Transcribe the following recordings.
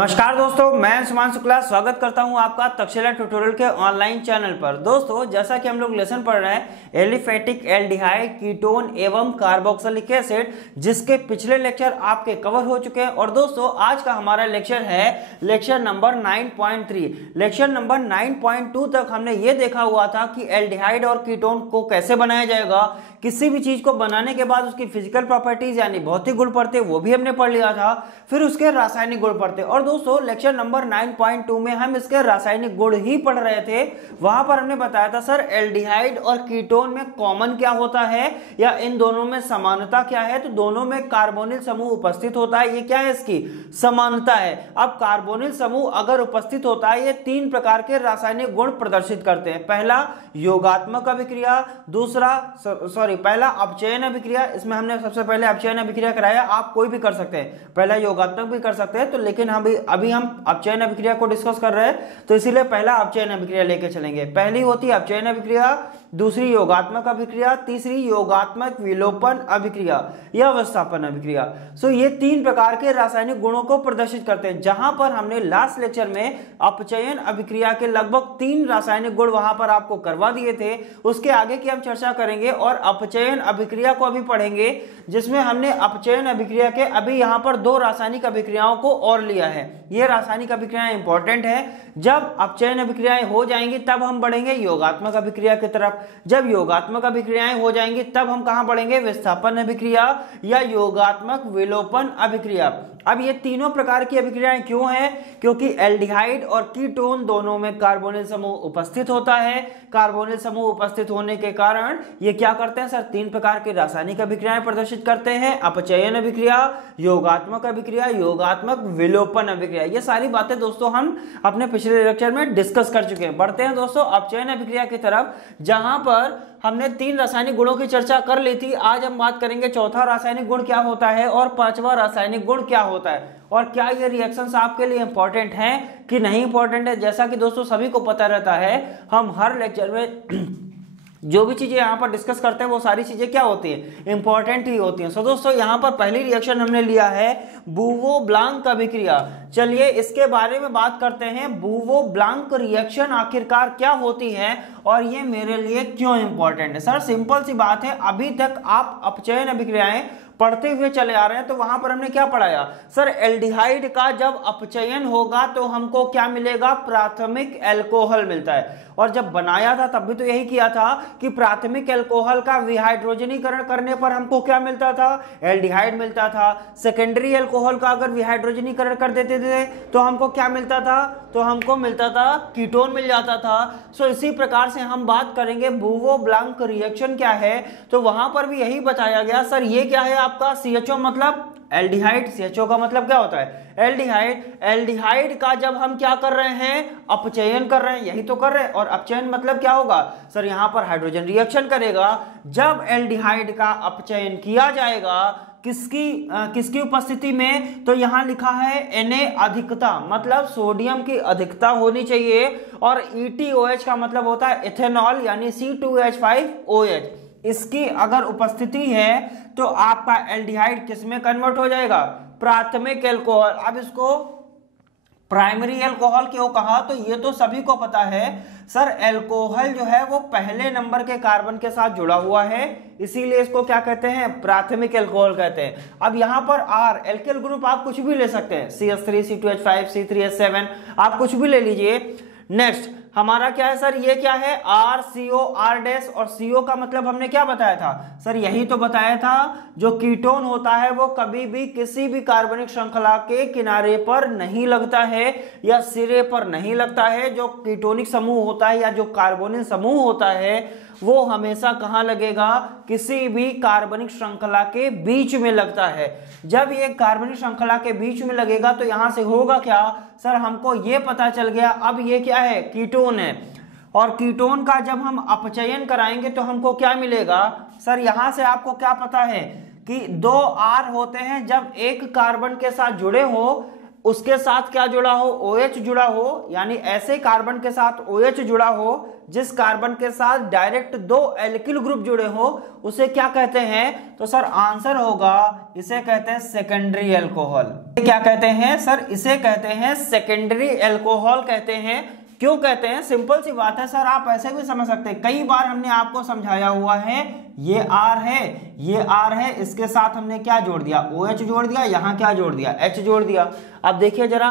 नमस्कार दोस्तों, मैं सुमान शुक्ला स्वागत करता हूं आपका तक्षशिला ट्यूटोरियल के ऑनलाइन चैनल पर। दोस्तों, जैसा कि हम लोग लेसन पढ़ रहे हैं एलिफेटिक एल्डिहाइड, कीटोन एवं कार्बोक्सिलिक एसिड, जिसके पिछले लेक्चर आपके कवर हो चुके हैं। और दोस्तों, आज का हमारा लेक्चर है लेक्चर नंबर 9.3। लेक्चर नंबर 9.2 तक हमने ये देखा हुआ था कि एल्डिहाइड और कीटोन को कैसे बनाया जाएगा। किसी भी चीज को बनाने के बाद उसकी फिजिकल प्रॉपर्टीज यानी भौतिक गुण पढ़ते वो भी हमने पढ़ लिया था, फिर उसके रासायनिक गुण पढ़ते। और दोस्तों, लेक्चर नंबर 9.2 में हम इसके रासायनिक गुण ही पढ़ रहे थे। वहां पर हमने बताया था सर एल्डिहाइड और कीटोन में कॉमन क्या होता है या इन दोनों में समानता क्या है। तो दोनों में कार्बोनिल समूह उपस्थित होता है, ये क्या है इसकी समानता है। अब कार्बोनिल समूह अगर उपस्थित होता है, ये तीन प्रकार के रासायनिक गुण प्रदर्शित करते हैं। पहला योगात्मक अभिक्रिया, पहला अपचयन अभिक्रिया। इसमें हमने सबसे पहले अपचयन अभिक्रिया कराया, आप कोई भी कर सकते हैं, पहला योगात्मक भी कर सकते हैं। तो लेकिन अभी हम अपचयन अभिक्रिया को डिस्कस कर रहे हैं, तो इसीलिए पहला अपचयन अभिक्रिया लेके चलेंगे। पहली होती है अपचयन अभिक्रिया, दूसरी योगात्मक अभिक्रिया, तीसरी योगात्मक विलोपन अभिक्रिया या विस्थापन अभिक्रिया। सो ये तीन प्रकार के रासायनिक गुणों को प्रदर्शित करते हैं। जहां पर हमने लास्ट लेक्चर में अपचयन अभिक्रिया के लगभग 3 रासायनिक गुण वहां पर आपको करवा दिए थे, उसके आगे की हम चर्चा करेंगे और अपचयन अभिक्रिया को अभी पढ़ेंगे, जिसमें हमने अपचयन अभिक्रिया के अभी यहां पर 2 रासायनिक अभिक्रियाओं को और लिया है। ये रासायनिक अभिक्रियाएं इंपॉर्टेंट है। जब अपचयन अभिक्रियाएं हो जाएंगी तब हम बढ़ेंगे योगात्मक अभिक्रिया की तरफ। जब योगात्मक अभिक्रियाएं हो जाएंगी तब हम कहां बढ़ेंगे, विस्थापन अभिक्रिया या योगात्मक विलोपन अभिक्रिया। अब ये तीनों प्रकार की अभिक्रियाएं क्यों हैं? क्योंकि एल्डिहाइड और कीटोन दोनों में कार्बोनिल समूह उपस्थित होता है। कार्बोनिल समूह उपस्थित होने के कारण ये क्या करते हैं सर, 3 प्रकार की रासायनिक अभिक्रियाएं प्रदर्शित करते हैं। अपचयन अभिक्रिया, योगात्मक अभिक्रिया, योगात्मक विलोपन अभिक्रिया। ये सारी बातें दोस्तों हम अपने पिछले लेक्चर में डिस्कस कर चुके हैं। बढ़ते हैं दोस्तों अपचयन अभिक्रिया की तरफ, जहां पर हमने 3 रासायनिक गुणों की चर्चा कर ली थी। आज हम बात करेंगे चौथा रासायनिक गुण क्या होता है और 5वां रासायनिक गुण क्या होता है, और क्या ये रिएक्शंस आपके लिए इंपॉर्टेंट हैं कि नहीं इंपॉर्टेंट है। जैसा कि दोस्तों सभी को पता रहता है, हम हर लेक्चर में जो भी चीजें यहाँ पर डिस्कस करते हैं वो सारी चीजें क्या होती हैं, इंपॉर्टेंट ही होती हैं। सो दोस्तों, यहाँ पर पहली रिएक्शन हमने लिया है बूवो ब्लांक अभिक्रिया। चलिए इसके बारे में बात करते हैं। बूवो ब्लांक रिएक्शन आखिरकार क्या होती है और ये मेरे लिए क्यों इंपॉर्टेंट है। सर सिंपल सी बात है, अभी तक आप अपचयन अभिक्रियाएं पढ़ते हुए चले आ रहे हैं, तो वहां पर हमने क्या पढ़ाया सर, एल्डिहाइड का जब अपचयन होगा तो हमको क्या मिलेगा, प्राथमिक एल्कोहल मिलता है। और जब बनाया था तब भी तो यही किया था कि प्राथमिक एल्कोहल का विहाइड्रोजनीकरण करने पर हमको क्या मिलता था, एल्डिहाइड मिलता था। सेकेंडरी एल्कोहल का अगर विहाइड्रोजनीकरण कर देते थे तो हमको क्या मिलता था, तो हमको मिलता था कीटोन मिल जाता था। सो इसी प्रकार से हम बात करेंगे बूवो ब्लांक रिएक्शन क्या है, तो वहां पर भी यही बताया गया। सर ये क्या है आपका CHO मतलब एल्डिहाइड, CHO का मतलब क्या होता है, एल्डिहाइड। एल्डिहाइड का जब हम क्या कर रहे हैं, अपचयन कर रहे हैं, यही तो कर रहे हैं। और अपचयन मतलब क्या होगा सर, यहां पर हाइड्रोजन रिएक्शन करेगा। जब एल्डिहाइड का अपचयन किया जाएगा किसकी उपस्थिति में, तो यहां लिखा है Na अधिकता, मतलब सोडियम की अधिकता होनी चाहिए। और ETOH का मतलब होता है इथेनॉल यानी C2H5OH। इसकी अगर उपस्थिति है तो आपका एल्डिहाइड किस में कन्वर्ट हो जाएगा, प्राथमिक एल्कोहल। अब इसको प्राइमरी एल्कोहल क्यों कहा, तो ये तो सभी को पता है सर, एल्कोहल जो है वो पहले नंबर के कार्बन के साथ जुड़ा हुआ है, इसीलिए इसको क्या कहते हैं, प्राथमिक एल्कोहल कहते हैं। अब यहां पर R एल्किल ग्रुप आप कुछ भी ले सकते हैं, CH3, C2H5, C3H7, आप कुछ भी ले लीजिए। नेक्स्ट हमारा क्या है सर, ये क्या है RCO, R- और CO का मतलब हमने क्या बताया था सर, यही तो बताया था, जो कीटोन होता है वो कभी भी किसी भी कार्बनिक श्रृंखला के किनारे पर नहीं लगता है या सिरे पर नहीं लगता है। जो कीटोनिक समूह होता है या जो कार्बोनिल समूह होता है वो हमेशा कहां लगेगा, किसी भी कार्बनिक श्रृंखला के बीच में लगता है। जब ये कार्बनिक श्रृंखला के बीच में लगेगा तो यहां से होगा क्या सर, हमको ये पता चल गया अब ये क्या है, कीटोन है। और कीटोन का जब हम अपचयन कराएंगे तो हमको क्या मिलेगा सर, यहां से आपको क्या पता है कि 2 R होते हैं जब एक कार्बन के साथ जुड़े हो। उसके साथ क्या जुड़ा हो, OH जुड़ा हो, यानी ऐसे कार्बन के साथ OH जुड़ा हो जिस कार्बन के साथ डायरेक्ट 2 एल्किल ग्रुप जुड़े हो, उसे क्या कहते हैं? तो सर आंसर होगा, इसे कहते हैं सेकेंडरी एल्कोहल। क्या कहते हैं सर? इसे कहते हैं सेकेंडरी एल्कोहल कहते हैं। क्यों कहते हैं? सिंपल सी बात है सर, आप ऐसे भी समझ सकते हैं, कई बार हमने आपको समझाया हुआ है। ये R है, ये R है, इसके साथ हमने क्या जोड़ दिया? OH जोड़ दिया, यहाँ क्या जोड़ दिया? H जोड़ दिया। अब देखिए जरा,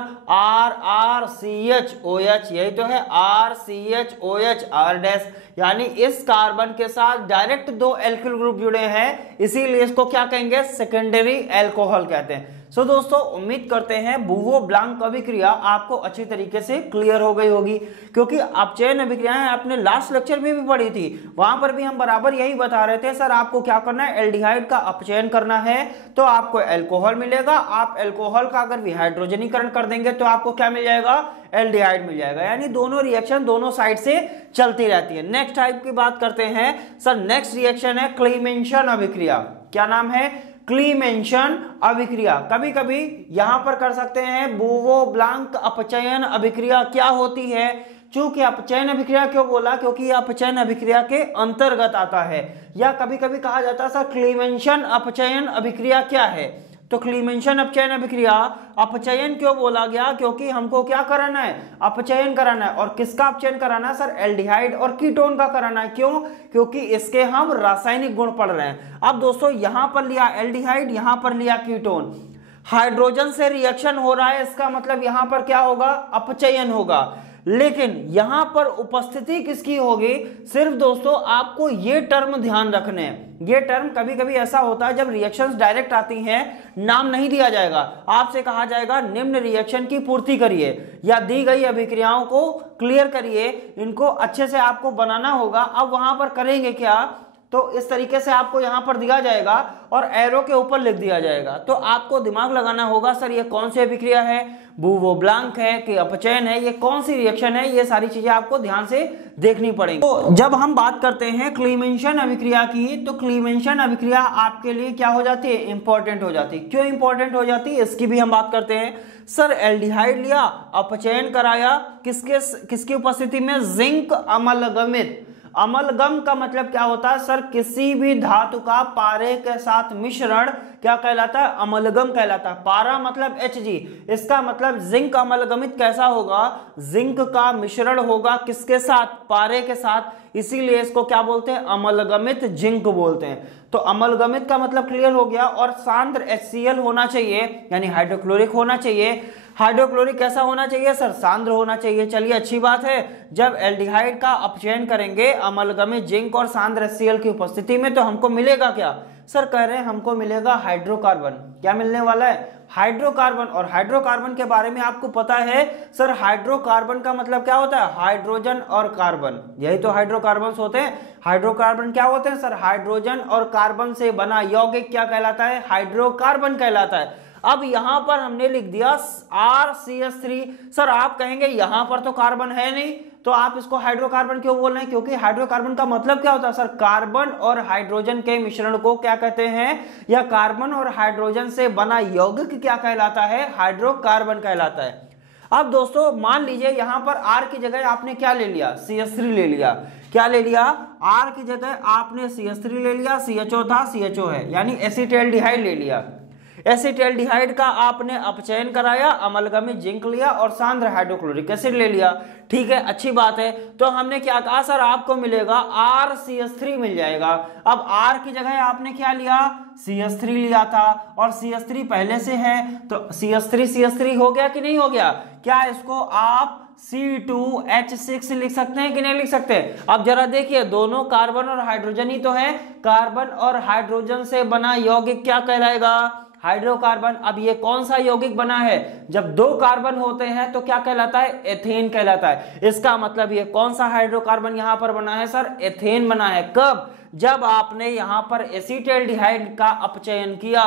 RCHOH, यही तो है, RCHOH R डैश, यानी इस कार्बन के साथ डायरेक्ट 2 एल्किल ग्रुप जुड़े हैं, इसीलिए इसको क्या कहेंगे? सेकेंडरी एल्कोहल कहते हैं। सो दोस्तों, उम्मीद करते हैं बुवो ब्लांक अभिक्रिया आपको अच्छी तरीके से क्लियर हो गई होगी, क्योंकि अपचयन अभिक्रियाएं आपने लास्ट लेक्चर में भी पढ़ी थी, वहां पर भी हम बराबर यही बता रहे थे सर आपको क्या करना है, एल्डिहाइड का अपचयन करना है तो आपको एल्कोहल मिलेगा। आप एल्कोहल का अगर विहाइड्रोजनीकरण कर देंगे तो आपको क्या मिल जाएगा? एल्डिहाइड मिल जाएगा। यानी दोनों रिएक्शन दोनों साइड से चलती रहती है। नेक्स्ट टाइप की बात करते हैं सर, नेक्स्ट रिएक्शन है क्लीमेंशन अभिक्रिया। क्या नाम है? क्लीमेंशन अभिक्रिया। कभी कभी यहां पर कर सकते हैं बुवो ब्लांक अपचयन अभिक्रिया। क्या होती है? चूंकि अपचयन अभिक्रिया क्यों बोला? क्योंकि यह अपचयन अभिक्रिया के अंतर्गत आता है, या कभी कभी कहा जाता है सर क्लीमेंशन अपचयन अभिक्रिया क्या है? तो क्लीमेंशन अपचयन अभिक्रिया, अपचयन क्यों बोला गया? क्योंकि हमको क्या कराना है? अपचयन कराना है। और किसका अपचयन कराना है सर? एल्डिहाइड और कीटोन का कराना है। क्यों? क्योंकि इसके हम रासायनिक गुण पढ़ रहे हैं। अब दोस्तों यहां पर लिया एल्डिहाइड, यहां पर लिया कीटोन, हाइड्रोजन से रिएक्शन हो रहा है, इसका मतलब यहां पर क्या होगा? अपचयन होगा। लेकिन यहां पर उपस्थिति किसकी होगी? सिर्फ दोस्तों आपको ये टर्म ध्यान रखने हैं। ये टर्म कभी कभी ऐसा होता है जब रिएक्शंस डायरेक्ट आती हैं, नाम नहीं दिया जाएगा, आपसे कहा जाएगा निम्न रिएक्शन की पूर्ति करिए या दी गई अभिक्रियाओं को क्लियर करिए, इनको अच्छे से आपको बनाना होगा। अब वहां पर करेंगे क्या? तो इस तरीके से आपको यहां पर दिया जाएगा और एरो के ऊपर लिख दिया जाएगा। तो आपको दिमाग लगाना होगा सर ये कौन सी अभिक्रिया है, बुवो ब्लांक है कि अपचयन है, ये कौन सी रिएक्शन है, ये सारी चीजें आपको ध्यान से देखनी पड़ेंगी। तो जब हम बात करते हैं क्लीमेंशन अभिक्रिया की, तो क्लीमेंशन अभिक्रिया आपके लिए क्या हो जाती है? इंपॉर्टेंट हो जाती है। क्यों इंपॉर्टेंट हो जाती है इसकी भी हम बात करते हैं। सर एल्डिहाइड लिया, अपचयन कराया, किसकी उपस्थिति में? जिंक अमलगमित। अमलगम का मतलब क्या होता है सर? किसी भी धातु का पारे के साथ मिश्रण क्या कहलाता है? अमलगम कहलाता है। पारा मतलब Hg, इसका मतलब जिंक अमलगमित कैसा होगा? जिंक का मिश्रण होगा किसके साथ? पारे के साथ, इसीलिए इसको क्या बोलते हैं? अमलगमित जिंक बोलते हैं। तो अमलगमित का मतलब क्लियर हो गया। और सांद्र HCl होना चाहिए, यानी हाइड्रोक्लोरिक होना चाहिए। हाइड्रोक्लोरिक कैसा होना चाहिए सर? सांद्र होना चाहिए। चलिए अच्छी बात है, जब एल्डिहाइड का अपचयन करेंगे अमलगमित जिंक और सांद्र HCl की उपस्थिति में, तो हमको मिलेगा क्या? सर कह रहे हैं हमको मिलेगा हाइड्रोकार्बन। क्या मिलने वाला है? हाइड्रोकार्बन। और हाइड्रोकार्बन के बारे में आपको पता है सर, हाइड्रोकार्बन का मतलब क्या होता है? हाइड्रोजन और कार्बन, यही तो हाइड्रोकार्बन होते हैं। हाइड्रोकार्बन क्या होते हैं सर? हाइड्रोजन और कार्बन से बना यौगिक क्या कहलाता है? हाइड्रोकार्बन कहलाता है। अब यहां पर हमने लिख दिया RCH3। सर आप कहेंगे यहां पर तो कार्बन है नहीं, तो आप इसको हाइड्रोकार्बन क्यों बोल रहे हैं? क्योंकि हाइड्रोकार्बन का मतलब क्या होता है सर? कार्बन और हाइड्रोजन के मिश्रण को क्या कहते हैं? या कार्बन और हाइड्रोजन से बना यौगिक क्या कहलाता है? हाइड्रोकार्बन कहलाता है। अब दोस्तों मान लीजिए यहां पर R की जगह आपने क्या ले लिया? CH3 ले लिया। क्या ले लिया? R की जगह आपने CH3 ले लिया, CHO था, CHO है, यानी एसिटाल्डिहाइड ले लिया। एसिटाल्डिहाइड का आपने अपचयन कराया, अमलगमित जिंक लिया और सांद्र हाइड्रोक्लोरिक एसिड ले लिया। ठीक है, अच्छी बात है। तो हमने क्या कहा सर? आपको मिलेगा RCH3 मिल जाएगा। अब R की जगह आपने क्या लिया? CH3 लिया था, और CH3 पहले से है, तो CH3 हो गया कि नहीं हो गया? क्या इसको आप C2H6 लिख सकते हैं कि नहीं लिख सकते? अब जरा देखिए, दोनों कार्बन और हाइड्रोजन ही तो है। कार्बन और हाइड्रोजन से बना यौगिक क्या कहलाएगा? हाइड्रोकार्बन। अब ये कौन सा यौगिक बना है? जब 2 कार्बन होते हैं तो क्या कहलाता है? एथेन कहलाता है। इसका मतलब ये कौन सा हाइड्रोकार्बन यहां पर बना है सर? एथेन बना है। कब? जब आपने यहां पर एसिटाल्डिहाइड का अपचयन किया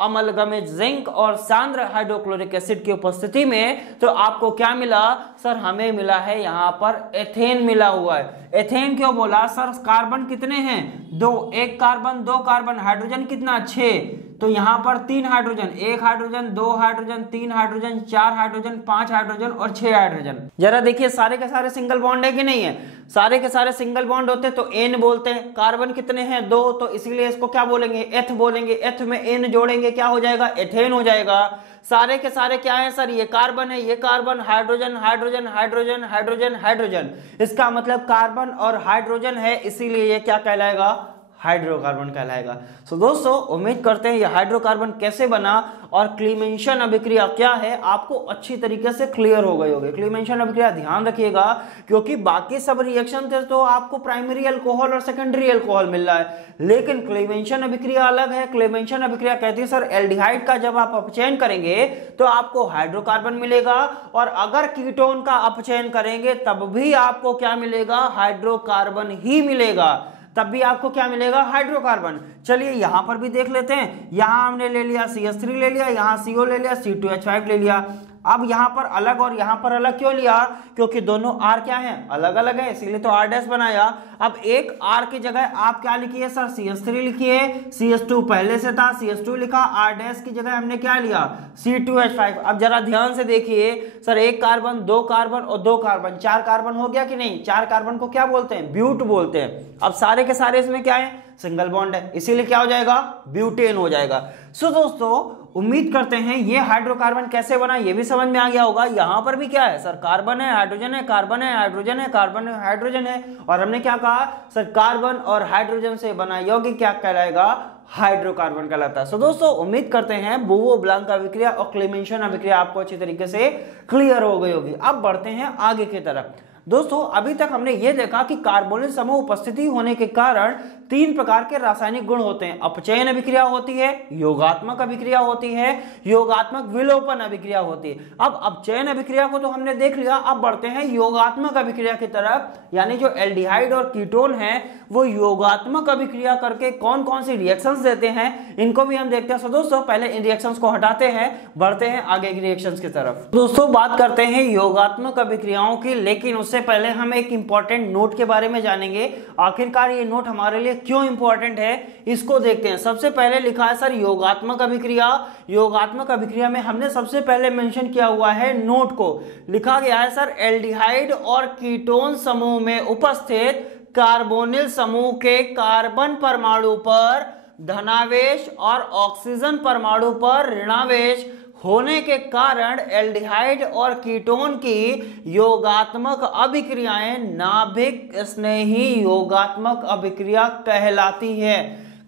अमलगमित जिंक और सांद्र हाइड्रोक्लोरिक एसिड की उपस्थिति में, तो आपको क्या मिला सर? हमें मिला है यहां पर एथेन मिला हुआ है। एथेन क्यों बोला सर? कार्बन कितने हैं? 2, 1 कार्बन, 2 कार्बन, हाइड्रोजन कितना? 6, तो यहाँ पर 3 hydrogen, 1 hydrogen, 2 hydrogen, 3 hydrogen, 4 hydrogen, 5 hydrogen और 6 हाइड्रोजन। जरा देखिए सारे के सारे सिंगल बॉन्ड है कि नहीं है? सारे के सारे सिंगल बॉन्ड होते हैं तो एन बोलते हैं। कार्बन कितने हैं? 2, तो इसीलिए इसको क्या बोलेंगे? एथ बोलेंगे। एथ में एन जोड़ेंगे क्या हो जाएगा? एथेन हो जाएगा। सारे के सारे क्या है सर? ये कार्बन है, ये carbon, hydrogen hydrogen hydrogen hydrogen hydrogen, इसका मतलब कार्बन और हाइड्रोजन है, इसीलिए ये क्या कहलाएगा? हाइड्रोकार्बन कहलाएगा। सो दोस्तों उम्मीद करते हैं ये हाइड्रोकार्बन कैसे बना और क्लीमेंशन अभिक्रिया क्या है आपको अच्छी तरीके से क्लियर हो गई होगी। क्लीमेंशन अभिक्रिया ध्यान रखिएगा क्योंकि बाकी सब रिएक्शन थे तो आपको प्राइमरी अल्कोहल और सेकेंडरी अल्कोहल मिल रहा है, लेकिन क्लीमेंशन अभिक्रिया अलग है। क्लीमेंशन अभिक्रिया कहती है सर एल्डिहाइड का जब आप अपचयन करेंगे तो आपको हाइड्रोकार्बन मिलेगा, और अगर कीटोन का अपचयन करेंगे तब भी आपको क्या मिलेगा? हाइड्रोकार्बन ही मिलेगा, तब भी आपको क्या मिलेगा? हाइड्रोकार्बन। चलिए यहां पर भी देख लेते हैं। यहां हमने ले लिया CH3 ले लिया, यहां CO ले लिया, C2H5 ले लिया। अब यहां पर अलग और यहां पर अलग क्यों लिया? क्योंकि दोनों R क्या है? अलग अलग है, इसीलिए तो R' बनाया। अब एक R की जगह आप क्या लिखिए सर? CH3 लिखिए। CH2 पहले से था, CH2 लिखा। R' की जगह हमने क्या लिया? C2H5। अब जरा ध्यान से देखिए सर, 1 कार्बन, 2 कार्बन और 2 कार्बन, 4 कार्बन हो गया कि नहीं? 4 कार्बन को क्या बोलते हैं? ब्यूट बोलते हैं। अब सारे के सारे इसमें क्या है? सिंगल बॉन्ड है, इसीलिए क्या हो जाएगा? ब्यूटेन हो जाएगा। सो दोस्तों उम्मीद करते हैं ये हाइड्रोकार्बन कैसे बना ये भी समझ में आ गया होगा। यहां पर भी क्या है सर? कार्बन है, हाइड्रोजन है, कार्बन है, हाइड्रोजन है, कार्बन है, हाइड्रोजन है, और हमने क्या कहा सर? कार्बन और हाइड्रोजन से बना यौगिक क्या कहलाएगा? हाइड्रोकार्बन कहलाता है। सो दोस्तों उम्मीद करते हैं बुओ ब्लांक अभिक्रिया और क्लीमेंशन अभिक्रिया आपको अच्छी तरीके से क्लियर हो गई होगी। अब बढ़ते हैं आगे की तरफ। दोस्तों अभी तक हमने ये देखा कि कार्बोनिल समूह उपस्थिति होने के कारण 3 प्रकार के रासायनिक गुण होते हैं। अपचयन अभिक्रिया होती है, योगात्मक अभिक्रिया होती है, योगात्मक विलोपन अभिक्रिया होती है। अब अपचयन अभिक्रिया को तो हमने देख लिया, अब बढ़ते हैं योगात्मक अभिक्रिया की तरफ, यानी जो एल्डिहाइड और कीटोन है वो योगात्मक अभिक्रिया करके कौन कौन सी रिएक्शंस देते हैं इनको भी हम देखते हैं। सो दोस्तों पहले इन रिएक्शंस को हटाते हैं, बढ़ते हैं आगे की रिएक्शंस की तरफ। दोस्तों बात करते हैं योगात्मक अभिक्रियाओं की, लेकिन उससे पहले हम एक इंपॉर्टेंट नोट के बारे में जानेंगे। आखिरकार ये नोट हमारे लिए क्यों इंपॉर्टेंट है इसको देखते हैं। सबसे पहले लिखा है सर योगात्मक अभिक्रिया। योगात्मक अभिक्रिया में हमने सबसे पहले मेंशन किया हुआ है नोट को, लिखा गया है सर एल्डिहाइड और कीटोन समूह में उपस्थित कार्बोनिल समूह के कार्बन परमाणु पर धनावेश और ऑक्सीजन परमाणु पर ऋणावेश होने के कारण एल्डिहाइड और कीटोन की योगात्मक अभिक्रियाएं नाभिक स्नेही योगात्मक अभिक्रिया कहलाती है।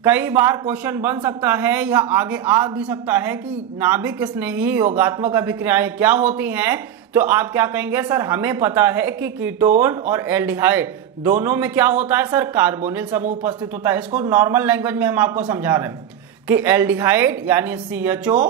कई बार क्वेश्चन बन सकता है या आगे आ भी सकता है कि नाभिक स्नेही योगात्मक अभिक्रियाएं क्या होती हैं, तो आप क्या कहेंगे सर? हमें पता है कि कीटोन और एल्डिहाइड दोनों में क्या होता है सर? कार्बोनिल समूह उपस्थित होता है। इसको नॉर्मल लैंग्वेज में हम आपको समझा रहे हैं कि एल्डिहाइड यानी CHO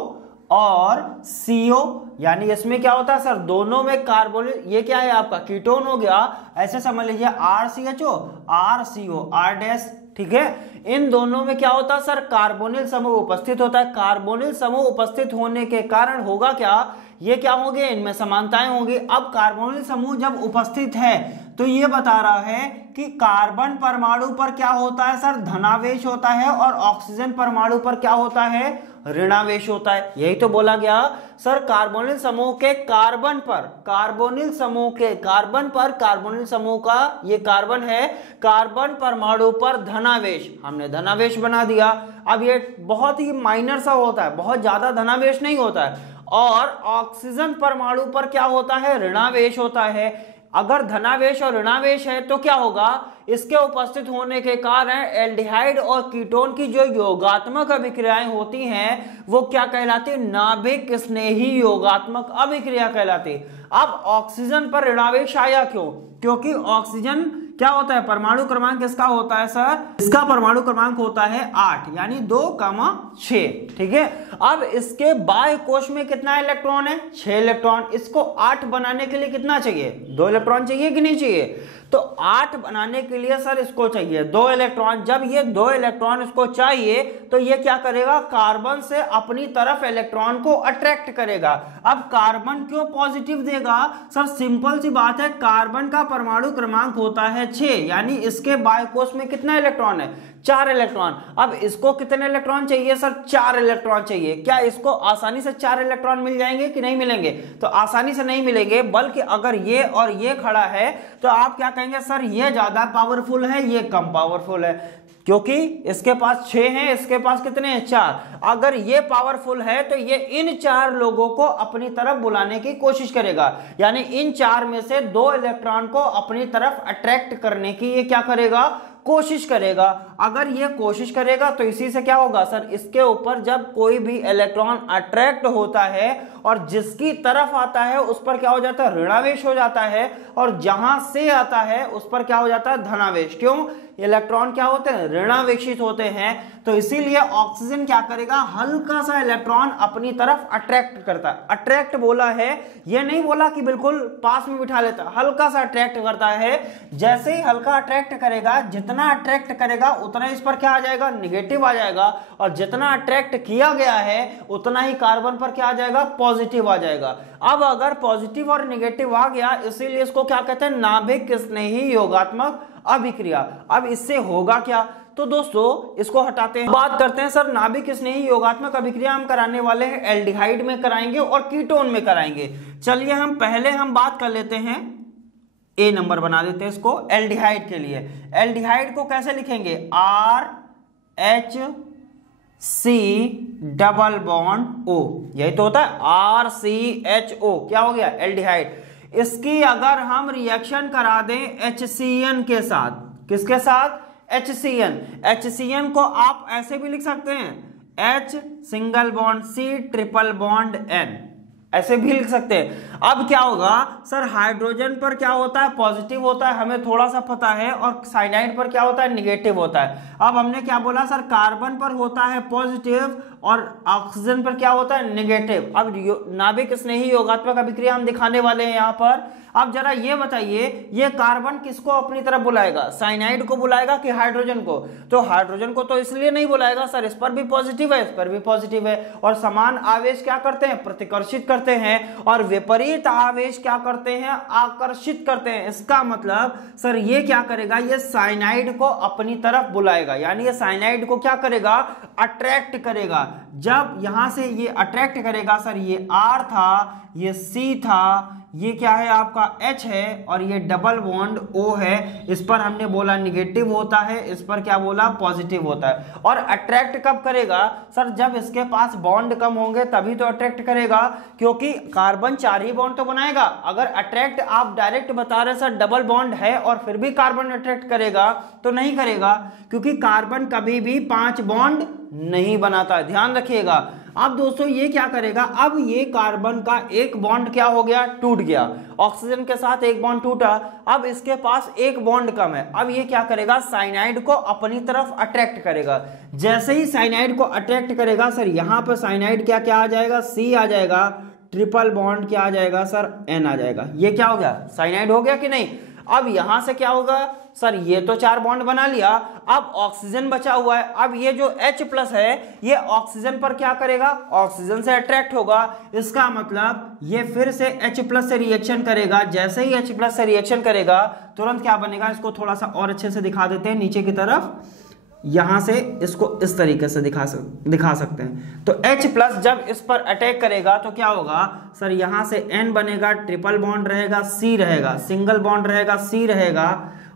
और CO यानी इसमें क्या होता है सर? दोनों में कार्बोनिल, ये क्या है आपका? कीटोन हो गया, ऐसे समझ लीजिए RCHO RCO R', ठीक है। इन दोनों में क्या होता है सर? कार्बोनिल समूह उपस्थित होता है। कार्बोनिल समूह उपस्थित होने के कारण होगा क्या? ये क्या होंगे? इनमें समानताएं होंगी। अब कार्बोनिल समूह जब उपस्थित है तो ये बता रहा है कि कार्बन परमाणु पर क्या होता है सर? धनावेश होता है, और ऑक्सीजन परमाणु पर क्या होता है? ऋणावेश होता है। यही तो बोला गया सर कार्बोनिल समूह के कार्बन पर, कार्बोनिल समूह के कार्बन पर, कार्बोनिल समूह का ये कार्बन है, कार्बन परमाणु पर धनावेश, हमने धनावेश बना दिया। अब ये बहुत ही माइनर सा होता है, बहुत ज्यादा धनावेश नहीं होता है। और ऑक्सीजन परमाणु पर क्या होता है? ऋणावेश होता है। अगर धनावेश और ऋणावेश है तो क्या होगा? इसके उपस्थित होने के कारण एल्डिहाइड और कीटोन की जो योगात्मक अभिक्रियाएं होती हैं वो क्या कहलाती? नाभिक स्नेही योगात्मक अभिक्रिया कहलाती। अब ऑक्सीजन पर ऋणावेश आया क्यों? क्योंकि ऑक्सीजन क्या होता है? परमाणु क्रमांक इसका होता है सर, इसका परमाणु क्रमांक होता है 8 यानी 2,6, ठीक है। अब इसके बाह्य कोश में कितना इलेक्ट्रॉन है? 6 इलेक्ट्रॉन। इसको 8 बनाने के लिए कितना चाहिए? 2 इलेक्ट्रॉन चाहिए कि नहीं चाहिए? तो 8 बनाने के लिए सर इसको चाहिए 2 इलेक्ट्रॉन। जब ये 2 इलेक्ट्रॉन इसको चाहिए तो ये क्या करेगा? कार्बन से अपनी तरफ इलेक्ट्रॉन को अट्रैक्ट करेगा। अब कार्बन क्यों पॉजिटिव देगा सर? सिंपल सी बात है, कार्बन का परमाणु क्रमांक होता है 6 यानी इसके बाह्य कोश में कितना इलेक्ट्रॉन है? 4 इलेक्ट्रॉन। अब इसको कितने इलेक्ट्रॉन चाहिए सर? 4 इलेक्ट्रॉन चाहिए। क्या इसको आसानी से 4 इलेक्ट्रॉन मिल जाएंगे कि नहीं मिलेंगे? तो आसानी से नहीं मिलेंगे, बल्कि अगर ये और ये खड़ा है तो आप क्या कहेंगे सर ये ज्यादा पावरफुल है, ये कम पावरफुल है, क्योंकि इसके पास 6 हैं, इसके पास कितने हैं? 4। अगर ये पावरफुल है तो ये इन 4 लोगों को अपनी तरफ बुलाने की कोशिश करेगा, यानी इन 4 में से 2 इलेक्ट्रॉन को अपनी तरफ अट्रैक्ट करने की ये क्या करेगा? कोशिश करेगा। अगर ये कोशिश करेगा तो इसी से क्या होगा सर? इसके ऊपर जब कोई भी इलेक्ट्रॉन अट्रैक्ट होता है और जिसकी तरफ आता है उस पर क्या हो जाता है? ऋणावेश हो जाता है, और जहां से आता है उस पर क्या हो जाता है? धनावेश। क्यों? इलेक्ट्रॉन क्या होते हैं? ऋणावेशित होते हैं। तो इसीलिए ऑक्सीजन क्या करेगा? हल्का सा इलेक्ट्रॉन अपनी तरफ अट्रैक्ट करता है। अट्रैक्ट बोला है, ये नहीं बोला कि बिल्कुल पास में बिठा लेता, हल्का सा अट्रैक्ट करता है। जैसे ही हल्का अट्रैक्ट करेगा, जितना अट्रैक्ट करेगा उतना इस पर क्या आ जाएगा? निगेटिव आ जाएगा, और जितना अट्रैक्ट किया गया है उतना ही कार्बन पर क्या आ जाएगा? पॉजिटिव आ जाएगा। अब अगर पॉजिटिव और निगेटिव आ गया, इसीलिए इसको क्या कहते हैं? नाभिक स्नेही योगात्मक अभिक्रिया। अब इससे होगा क्या? तो दोस्तों इसको हटाते हैं, बात करते हैं सर नाभिक स्नेही योगात्मक अभिक्रिया हम कराने वाले हैं एल्डिहाइड में कराएंगे और कीटोन में कराएंगे। चलिए हम पहले बात कर लेते हैं, ए नंबर बना देते हैं इसको एल्डिहाइड के लिए। एल्डिहाइड को कैसे लिखेंगे? RHC डबल बॉन्ड O, यही तो होता है RCHO। क्या हो गया? एल्डिहाइड। इसकी अगर हम रिएक्शन करा दें HCN के साथ, किसके साथ? HCN। HCN को आप ऐसे भी लिख सकते हैं H single bond C triple bond N, ऐसे भी लिख सकते हैं। अब क्या होगा सर? हाइड्रोजन पर क्या होता है? पॉजिटिव होता है, हमें थोड़ा सा पता है, और साइनाइड पर क्या होता है? निगेटिव होता है। अब हमने क्या बोला सर? कार्बन पर होता है पॉजिटिव और ऑक्सीजन पर क्या होता है? निगेटिव। अब नाभिक स्नेही योगात्मक अभिक्रिया हम दिखाने वाले हैं यहाँ पर। अब जरा ये बताइए, ये कार्बन किसको अपनी तरफ बुलाएगा? साइनाइड को बुलाएगा कि हाइड्रोजन को? तो हाइड्रोजन को तो इसलिए नहीं बुलाएगा सर, इस पर भी पॉजिटिव है, इस पर भी पॉजिटिव है, और समान आवेश क्या करते हैं? प्रतिकर्षित करते हैं, और विपरीत आवेश क्या करते हैं? आकर्षित करते हैं। इसका मतलब सर ये क्या करेगा? ये साइनाइड को अपनी तरफ बुलाएगा, यानी ये साइनाइड को क्या करेगा? अट्रैक्ट करेगा। जब यहां से ये अट्रैक्ट करेगा सर, ये R था, ये C था, ये क्या है आपका H है, और ये डबल बॉन्ड O है। इस पर हमने बोला निगेटिव होता है, इस पर क्या बोला? पॉजिटिव होता है। और अट्रैक्ट कब करेगा सर? जब इसके पास बॉन्ड कम होंगे तभी तो अट्रैक्ट करेगा, क्योंकि कार्बन 4 ही बॉन्ड तो बनाएगा। अगर अट्रैक्ट आप डायरेक्ट बता रहे सर डबल बॉन्ड है और फिर भी कार्बन अट्रैक्ट करेगा, तो नहीं करेगा, क्योंकि कार्बन कभी भी 5 बॉन्ड नहीं बनाता, ध्यान रखिएगा। अब दोस्तों ये क्या करेगा? अब ये कार्बन का एक बॉन्ड क्या हो गया? टूट गया। ऑक्सीजन के साथ एक बॉन्ड टूटा, अब इसके पास एक बॉन्ड कम है। अब ये क्या करेगा? साइनाइड को अपनी तरफ अट्रैक्ट करेगा। जैसे ही साइनाइड को अट्रैक्ट करेगा सर, यहां पर साइनाइड क्या क्या आ जाएगा? C आ जाएगा, ट्रिपल बॉन्ड क्या आ जाएगा सर? N आ जाएगा। ये क्या हो गया? साइनाइड हो गया कि नहीं? अब यहां से क्या होगा सर? ये तो 4 बॉन्ड बना लिया, अब ऑक्सीजन बचा हुआ है। अब ये जो H प्लस है ये ऑक्सीजन पर क्या करेगा? ऑक्सीजन से अट्रैक्ट होगा। इसका मतलब ये फिर से H प्लस से रिएक्शन करेगा। जैसे ही H प्लस से रिएक्शन करेगा तुरंत क्या बनेगा? इसको थोड़ा सा और अच्छे से दिखा देते हैं नीचे की तरफ, यहां से इसको इस तरीके से दिखा सकते हैं। तो H प्लस जब इस पर अटैक करेगा तो क्या होगा सर? यहां से N बनेगा, ट्रिपल बॉन्ड रहेगा, C रहेगा, सिंगल बॉन्ड रहेगा, C रहेगा,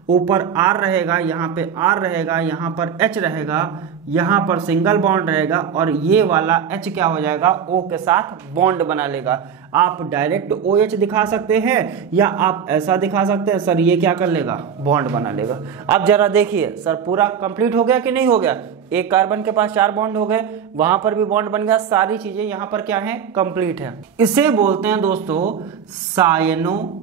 ऊपर R रहेगा, यहाँ पे R रहेगा, यहाँ पर H रहेगा, यहाँ पर सिंगल बॉन्ड रहेगा, और ये वाला H क्या हो जाएगा? O के साथ बॉन्ड बना लेगा। आप डायरेक्ट OH दिखा सकते हैं या आप ऐसा दिखा सकते हैं सर, ये क्या कर लेगा? बॉन्ड बना लेगा। अब जरा देखिए सर पूरा कंप्लीट हो गया कि नहीं हो गया? एक कार्बन के पास 4 बॉन्ड हो गए, वहां पर भी बॉन्ड बन गया, सारी चीजें यहां पर क्या है? कंप्लीट है। इसे बोलते हैं दोस्तों साइनोहाइड्रिन।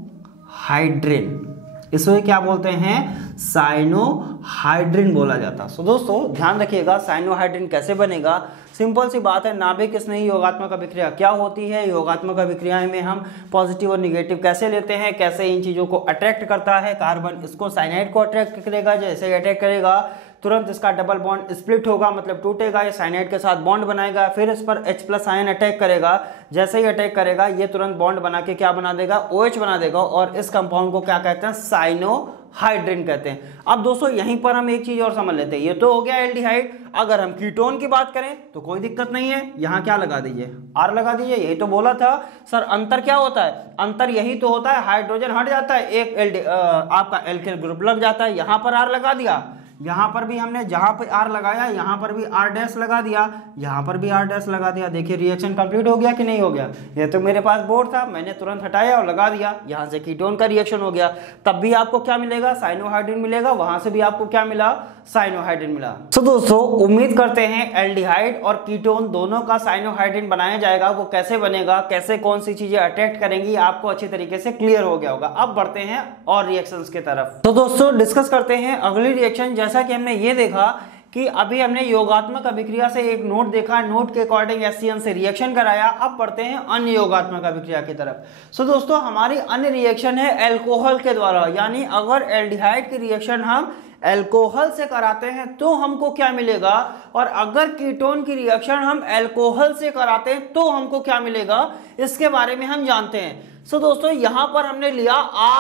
इसको क्या बोलते हैं? साइनोहाइड्रिन बोला जाता है। सो दोस्तों ध्यान रखिएगा, साइनोहाइड्रिन कैसे बनेगा? सिंपल सी बात है, नाभिक स्नेही योगात्मक अभिक्रिया क्या होती है? योगात्मक अभिक्रिया में हम पॉजिटिव और निगेटिव कैसे लेते हैं, कैसे इन चीज़ों को अट्रैक्ट करता है कार्बन, इसको साइनाइड को अट्रैक्ट करेगा। जैसे ही अट्रैक्ट करेगा तुरंत इसका डबल बॉन्ड स्प्लिट होगा, मतलब टूटेगा, ये साइनाइड के साथ बॉन्ड बनाएगा, फिर इस पर H+ आयन अटैक करेगा। जैसे ही अटैक करेगा ये तुरंत बॉन्ड बना के क्या बना देगा, OH बना देगा, और इस कंपाउंड को क्या कहते हैं, साइनोहाइड्रिन कहते हैं। अब दोस्तों यहीं पर हम एक चीज और समझ लेते हैं, ये तो हो गया एल्डिहाइड। अगर हम कीटोन की बात करें तो कोई दिक्कत नहीं है, यहां क्या लगा दीजिए, R लगा दीजिए। यही तो बोला था सर, अंतर क्या होता है, अंतर यही तो होता है, हाइड्रोजन हट जाता है, एक आपका एल्किल ग्रुप लग जाता है। यहां पर R लगा दिया, यहां पर भी हमने जहां पे R लगाया यहां पर भी R' लगा दिया, यहां पर भी R' लगा दिया। देखिए रिएक्शन कंप्लीट हो गया कि नहीं हो गया। ये तो मेरे पास बोर्ड था, मैंने तुरंत हटाया और लगा दिया, यहां से कीटोन का रिएक्शन हो गया। तब भी आपको क्या मिलेगा, साइनोहाइड्रिन मिलेगा, वहां से भी आपको क्या मिला, साइनोहाइड्रिन मिला। तो दोस्तों उम्मीद करते हैं एल्डिहाइड और कीटोन दोनों का साइनोहाइड्रिन बनाया जाएगा। वो कैसे बनेगा, कैसे कौन सी चीजें अटैक करेंगी, आपको अच्छी तरीके से क्लियर हो गया होगा। अब बढ़ते हैं और रिएक्शंस की तरफ। तो दोस्तों डिस्कस करते हैं अगली रिएक्शन। जैसा कि हमने ये देखा कि अभी हमने योगात्मक अभिक्रिया से एक नोट देखा, नोट के अकॉर्डिंग HCN से रिएक्शन कराया। अब बढ़ते हैं अन्य योगात्मक अभिक्रिया की तरफ। सो दोस्तों हमारी अन्य रिएक्शन है एल्कोहल के द्वारा, यानी अगर एल्डिहाइड की रिएक्शन हम एल्कोहल से कराते हैं तो हमको क्या मिलेगा, और अगर कीटोन की रिएक्शन हम एल्कोहल से कराते हैं तो हमको क्या मिलेगा, इसके बारे में हम जानते हैं। सो दोस्तों यहां पर हमने लिया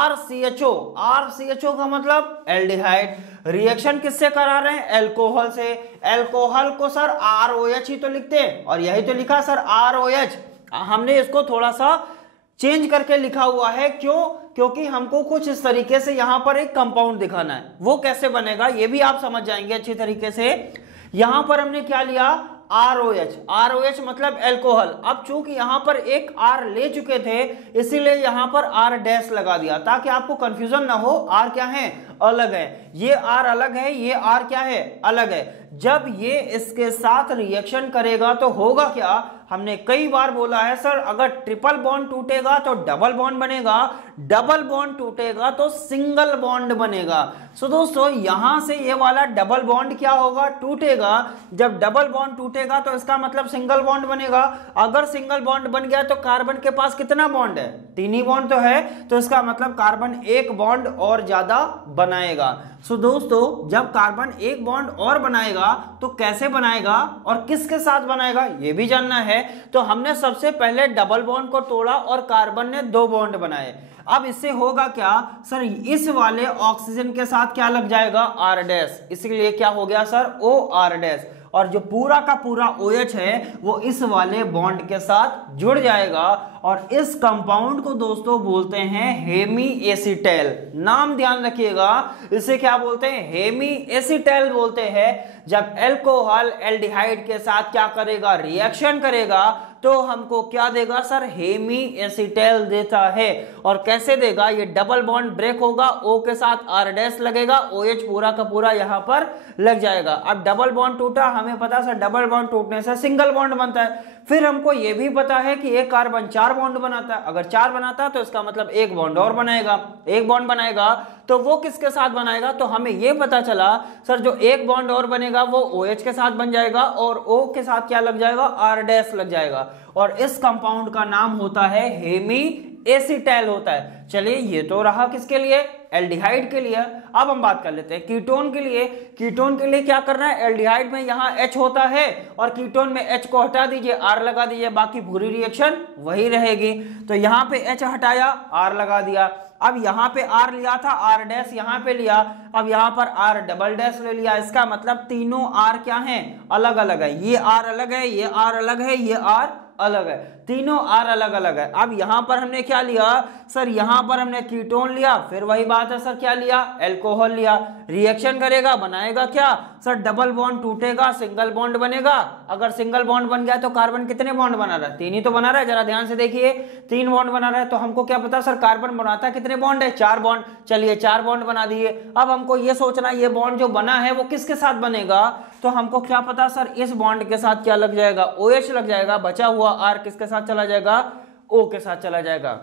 RCHO। RCHO का मतलब एल्डिहाइड। रिएक्शन किससे करा रहे हैं, एल्कोहल से। एल्कोहल को सर ROH ही तो लिखते हैं, और यही तो लिखा सर ROH। हमने इसको थोड़ा सा चेंज करके लिखा हुआ है, क्यों, क्योंकि हमको कुछ इस तरीके से यहां पर एक कंपाउंड दिखाना है। वो कैसे बनेगा ये भी आप समझ जाएंगे अच्छी तरीके से। यहां पर हमने क्या लिया, ROH। ROH मतलब एल्कोहल। अब चूंकि यहां पर एक R ले चुके थे इसीलिए यहां पर R' लगा दिया, ताकि आपको कंफ्यूजन ना हो। R क्या है, अलग है, ये R अलग है, ये R क्या है, अलग है। जब ये इसके साथ रिएक्शन करेगा तो होगा क्या, हमने कई बार बोला है सर, अगर ट्रिपल बॉन्ड टूटेगा तो डबल बॉन्ड बनेगा, डबल बॉन्ड टूटेगा तो सिंगल बॉन्ड बनेगा। सो दोस्तों यहां से ये वाला डबल बॉन्ड क्या होगा, टूटेगा। जब डबल बॉन्ड टूटेगा तो इसका मतलब सिंगल बॉन्ड बनेगा। अगर सिंगल बॉन्ड बन गया तो कार्बन के पास कितना बॉन्ड है, 3 ही बॉन्ड तो है, तो इसका मतलब कार्बन एक बॉन्ड और ज्यादा बनाएगा। सो दोस्तों जब कार्बन एक बॉन्ड और बनाएगा तो कैसे बनाएगा और किसके साथ बनाएगा ये भी जानना है। तो हमने सबसे पहले डबल बॉन्ड को तोड़ा और कार्बन ने 2 बॉन्ड बनाए। अब इससे होगा क्या सर, इस वाले ऑक्सीजन के साथ क्या लग जाएगा, R', इसलिए क्या हो गया सर, OR', और जो पूरा का पूरा OH है वो इस वाले बॉन्ड के साथ जुड़ जाएगा, और इस कंपाउंड को दोस्तों बोलते हैं हेमी एसिटेल। नाम ध्यान रखिएगा, इसे क्या बोलते हैं, हेमी एसिटेल बोलते हैं। जब एल्कोहल एल्डिहाइड के साथ क्या करेगा, रिएक्शन करेगा, तो हमको क्या देगा सर, हेमी एसिटेल देता है। और कैसे देगा, ये डबल बॉन्ड ब्रेक होगा, O के साथ R' लगेगा, OH पूरा का पूरा यहां पर लग जाएगा। अब डबल बॉन्ड टूटा, हमें पता सर डबल बॉन्ड टूटने से सिंगल बॉन्ड बनता है। फिर हमको ये भी पता है कि एक कार्बन 4 बॉन्ड बनाता है, अगर 4 बनाता है तो इसका मतलब एक बॉन्ड और बनाएगा। एक बॉन्ड बनाएगा तो वो किसके साथ बनाएगा, तो हमें ये पता चला सर जो एक बॉन्ड और बनेगा वो OH के साथ बन जाएगा, और O के साथ क्या लग जाएगा, R' लग जाएगा, और इस कंपाउंड का नाम होता है हेमी एसिटेल होता है। चलिए ये तो रहा किसके लिए, एल्डिहाइड के लिए। अब हम बात कर लेते हैं कीटोन के लिए। कीटोन के लिए क्या करना है, एल्डिहाइड में यहाँ H होता है और कीटोन में H को हटा दीजिए, R लगा दीजिए, बाकी पूरी रिएक्शन वही रहेगी। तो यहाँ पे H हटाया, R लगा दिया। अब यहाँ पे R लिया था, R' यहाँ पे लिया, अब यहाँ पर R" ले लिया। इसका मतलब तीनों R क्या हैं, अलग अलग है। ये R अलग है, ये R अलग है, ये R अलग है, तीनों R अलग अलग है। अब यहां पर हमने क्या लिया सर, यहां पर हमने कीटोन लिया, फिर वही बात है सर, क्या लिया, एल्कोहल लिया। रिएक्शन करेगा, बनाएगा क्या सर, डबल बॉन्ड टूटेगा, सिंगल बॉन्ड बनेगा। अगर सिंगल बॉन्ड बन गया तो कार्बन कितने बॉन्ड बना रहा है, 3 ही तो बना रहा है। जरा ध्यान से देखिए, 3 बॉन्ड बना रहा है, तो हमको क्या पता सर, कार्बन बनाता कितने बॉन्ड है, 4 बॉन्ड। चलिए 4 बॉन्ड बना दिए। अब हमको ये सोचना, ये बॉन्ड जो बना है वो किसके साथ बनेगा, तो हमको क्या पता सर, इस बॉन्ड के साथ क्या लग जाएगा, OH लग जाएगा। बचा हुआ R किसके साथ चला जाएगा, O के साथ चला जाएगा।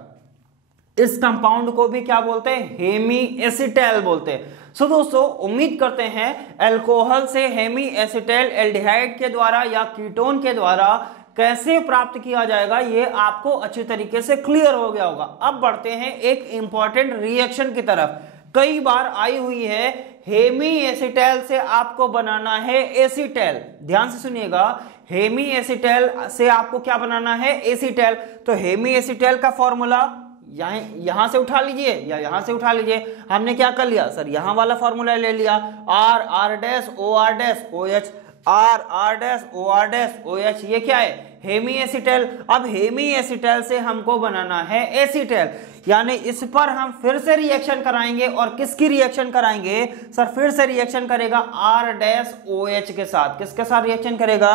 इस कंपाउंड को भी क्या बोलते हैं, हेमी एसिटेल बोलते हैं। सो दोस्तों उम्मीद करते हैं अल्कोहल से हेमी एसिटेल एल्डिहाइड के द्वारा या कीटोन के द्वारा कैसे प्राप्त किया जाएगा ये आपको अच्छे तरीके से क्लियर हो गया होगा। अब बढ़ते हैं एक इंपॉर्टेंट रिएक्शन की तरफ। कई बार आई हुई है। हेमी एसिटाइल से आपको बनाना है एसीटाइल। ध्यान से सुनिएगा, हेमी एसिटाइल से आपको क्या बनाना है? एसीटाइल। तो हेमी एसिटाइल का फॉर्मूला यहां से उठा लीजिए या यहां से उठा लीजिए। हमने क्या कर लिया सर? यहां वाला फॉर्मूला ले लिया, R R dash O R dash O H, R R dash O R dash O H. ये क्या है? Hemi acetyl. अब हेमी एसिटाइल से हमको बनाना है एसीटाइल, यानी इस पर हम फिर से रिएक्शन कराएंगे। और किसकी रिएक्शन कराएंगे सर? फिर से रिएक्शन करेगा आर डैश ओ एच के साथ। किसके साथ रिएक्शन करेगा?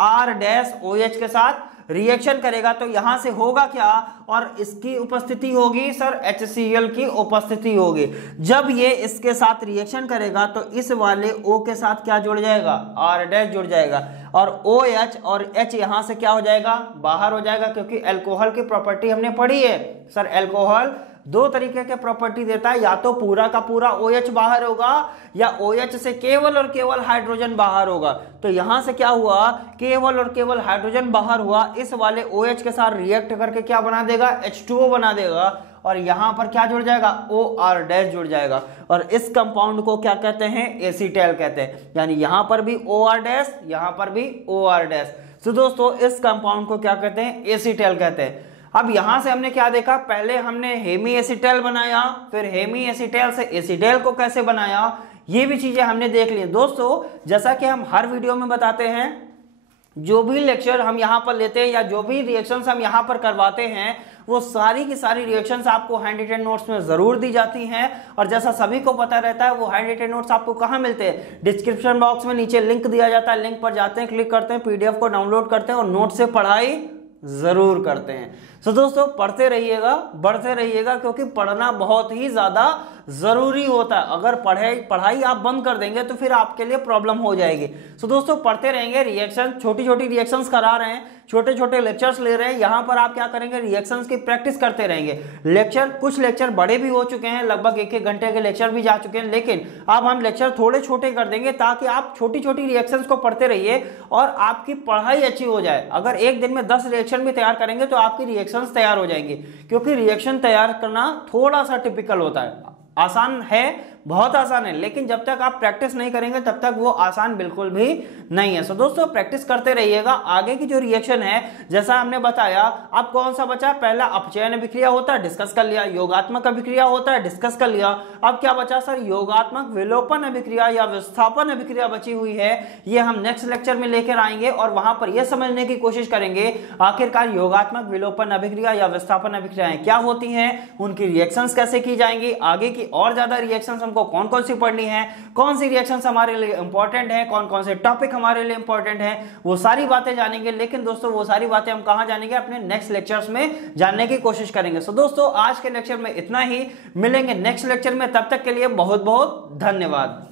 आर डैश ओ एच के साथ रिएक्शन करेगा। तो यहां से होगा क्या? और इसकी उपस्थिति होगी सर, HCl की उपस्थिति होगी। जब ये इसके साथ रिएक्शन करेगा तो इस वाले O के साथ क्या जुड़ जाएगा? R डैश जुड़ जाएगा। और OH और H यहां से क्या हो जाएगा? बाहर हो जाएगा, क्योंकि अल्कोहल की प्रॉपर्टी हमने पढ़ी है सर। अल्कोहल दो तरीके के प्रॉपर्टी देता है, या तो पूरा का पूरा OH बाहर होगा या OH से केवल और केवल हाइड्रोजन बाहर होगा। तो यहां से क्या हुआ? केवल और केवल हाइड्रोजन बाहर हुआ। इस वाले OH के साथ रिएक्ट करके क्या बना देगा? H2O बना देगा। और यहां पर क्या जुड़ जाएगा? OR डैश जुड़ जाएगा। और इस कंपाउंड को क्या कहते हैं? एसीटाइल कहते हैं। यानी यहां पर भी OR डैश, यहां पर भी OR डैश। तो दोस्तों इस कंपाउंड को क्या कहते हैं? एसीटाइल कहते हैं। अब यहां से हमने क्या देखा? पहले हमने हेमी एसिटाइल बनाया, फिर हेमी एसिटाइल से एसिटाइल को कैसे बनाया, ये भी चीजें हमने देख ली। दोस्तों जैसा कि हम हर वीडियो में बताते हैं, जो भी लेक्चर हम यहाँ पर लेते हैं या जो भी रिएक्शंस हम यहाँ पर करवाते हैं, वो सारी की सारी रिएक्शंस आपको हैंड रिटन नोट्स में जरूर दी जाती हैं। और जैसा सभी को पता रहता है, वो हैंड रिटन नोट्स आपको कहाँ मिलते हैं? डिस्क्रिप्शन बॉक्स में नीचे लिंक दिया जाता है। लिंक पर जाते हैं, क्लिक करते हैं, PDF को डाउनलोड करते हैं और नोट से पढ़ाई जरूर करते हैं। तो दोस्तों पढ़ते रहिएगा, बढ़ते रहिएगा, क्योंकि पढ़ना बहुत ही ज्यादा जरूरी होता है। अगर पढ़ाई आप बंद कर देंगे तो फिर आपके लिए प्रॉब्लम हो जाएगी। तो दोस्तों पढ़ते रहेंगे। रिएक्शन छोटी छोटी रिएक्शंस करा रहे हैं, छोटे छोटे लेक्चर्स ले रहे हैं। यहां पर आप क्या करेंगे? रिएक्शंस की प्रैक्टिस करते रहेंगे। कुछ लेक्चर बड़े भी हो चुके हैं, लगभग 1-1 घंटे के लेक्चर भी जा चुके हैं, लेकिन अब हम लेक्चर थोड़े छोटे कर देंगे ताकि आप छोटी छोटी रिएक्शंस को पढ़ते रहिए और आपकी पढ़ाई अच्छी हो जाए। अगर एक दिन में 10 रिएक्शन भी तैयार करेंगे तो आपकी रिएक्शंस तैयार हो जाएंगी, क्योंकि रिएक्शन तैयार करना थोड़ा सा टिपिकल होता है। आसान है, बहुत आसान है, लेकिन जब तक आप प्रैक्टिस नहीं करेंगे तब तक वो आसान बिल्कुल भी नहीं है। सो दोस्तों प्रैक्टिस करते रहिएगा। आगे की जो रिएक्शन है, जैसा हमने बताया, अब कौन सा बचा? पहला अपचयन अभिक्रिया होता है, डिस्कस कर लिया। योगात्मक अभिक्रिया होता है, डिस्कस कर लिया। अब क्या बचा सर? योगात्मक विलोपन अभिक्रिया या विस्थापन अभिक्रिया बची हुई है। ये हम नेक्स्ट लेक्चर में लेकर आएंगे और वहां पर यह समझने की कोशिश करेंगे आखिरकार योगात्मक विलोपन अभिक्रिया या विस्थापन अभिक्रियाएं क्या होती हैं, उनकी रिएक्शंस कैसे की जाएंगी, आगे की और ज्यादा रिएक्शंस हमको कौन कौन सी पढ़नी है, कौन सी रिएक्शंस हमारे लिए इंपॉर्टेंट है, कौन कौन से टॉपिक हमारे लिए इंपॉर्टेंट है, वो सारी बातें जानेंगे। लेकिन दोस्तों वो सारी बातें हम कहां जानेंगे? अपने नेक्स्ट लेक्चर्स में जानने की कोशिश करेंगे। सो दोस्तों आज के लेक्चर में इतना ही, मिलेंगे नेक्स्ट लेक्चर में। तब तक के लिए बहुत बहुत धन्यवाद।